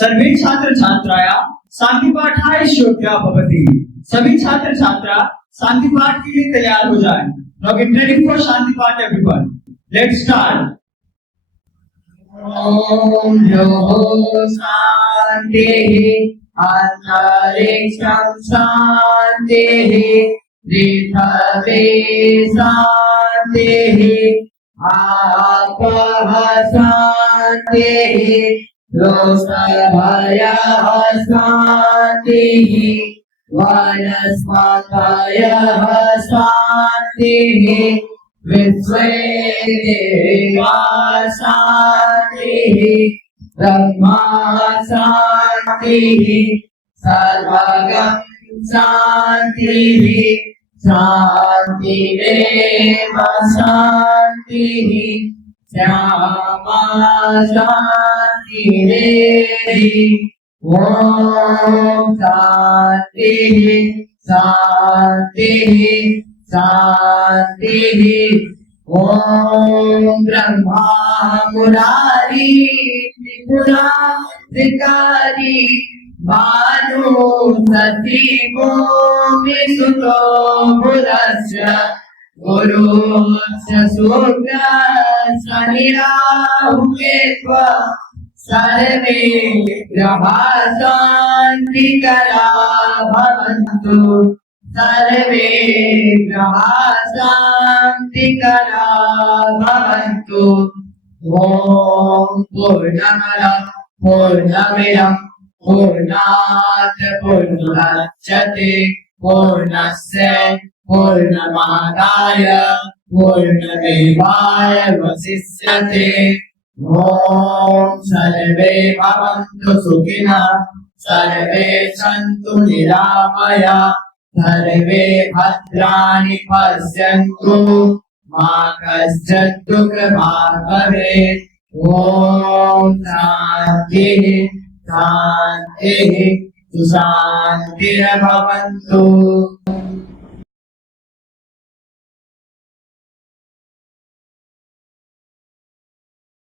सर्वे छात्र छात्राया शांति पाठाय श्रोत्या भवति। सभी छात्र छात्रा शांति पाठ के लिए तैयार हो जाएं। Now get ready for शांति पाठ everyone. Let's start. Om Shanti अंतरिक्षं शांति पृथिवी शांति आपः शांति लोकभयः शान्तिः वनस्पतयः शान्तिः विश्वे देवा शान्तिः ब्रह्मा शान्तिः सर्वगं शान्तिः शान्तिरेव शान्तिः श्यामा शान्तिरेधि। ओम शान्तिः शान्तिः शान्तिः। ओम ब्रह्मा मुरारी त्रिपुरा त्रिकारी भानु सतीवो विसुतो बुधस्य गुरुस्य सूर्यस्य निराहुकेत्वा सर्वे ग्रहाः शान्तिकरा भवन्तु सर्वे ग्रहाः शान्तिकरा भवन्तु। ओम पूर्णमदः पूर्णमिदं पूर्णात् पूर्णमुदच्यते पूर्णस्य पूर्णमादाय पूर्णमेवावशिष्यते। ओम सर्वे भवन्तु सुखिनः सर्वे सन्तु निरामया सर्वे भद्राणि पश्यन्तु मा कश्चित् दुःखभाग् भवेत्। ओम शान्तिः शान्तिः शान्तिर्भवन्तु।